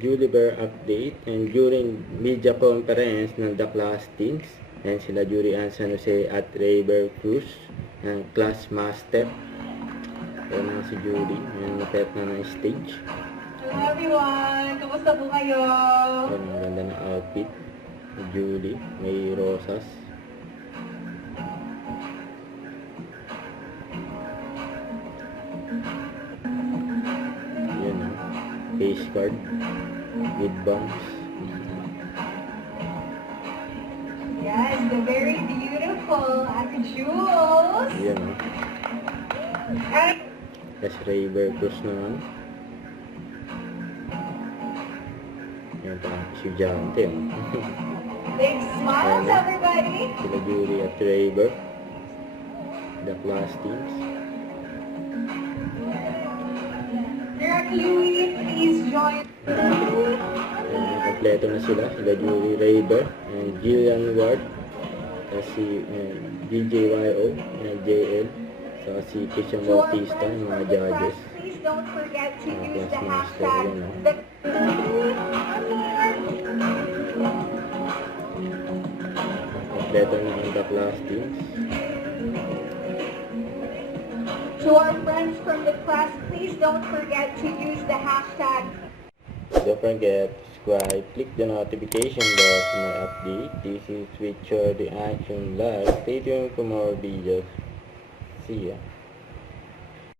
Julie Bear update. And during media conference ng The Class Teens, and sila Julie Ann San Jose at Rayber Cruz ng Class Master. Ayan na si Julie. Ayan, napet na ng stage. Hello everyone! Kamusta po kayo? Ayan, ang ganda ng outfit ni Julie. May rosas. Ayan na. Face card. With bumps. Yes, the very beautiful Ate Jules! Ayan na. Ay, Yes, Rayber Cruz naman. Ayan pa, estudyante. big smiles everybody! Sila Julie at Rayber. The Class Teams. Direct Louie, please join. Ayan, kompleto na sila. Sila Julie Rayber and Jillian Ward. Si DJYO and JL. Saka si Christian To our Bautista, friends yung from mga the press, judges. please don't forget to Mga use the class master, hashtag yan, no? Kompleto na ang The Class Teams. To our friends from the class, please don't forget to use the hashtag. Don't forget to subscribe, click the notification bell for my update. This is Richard the Action Live. Stay tuned for more videos. See ya.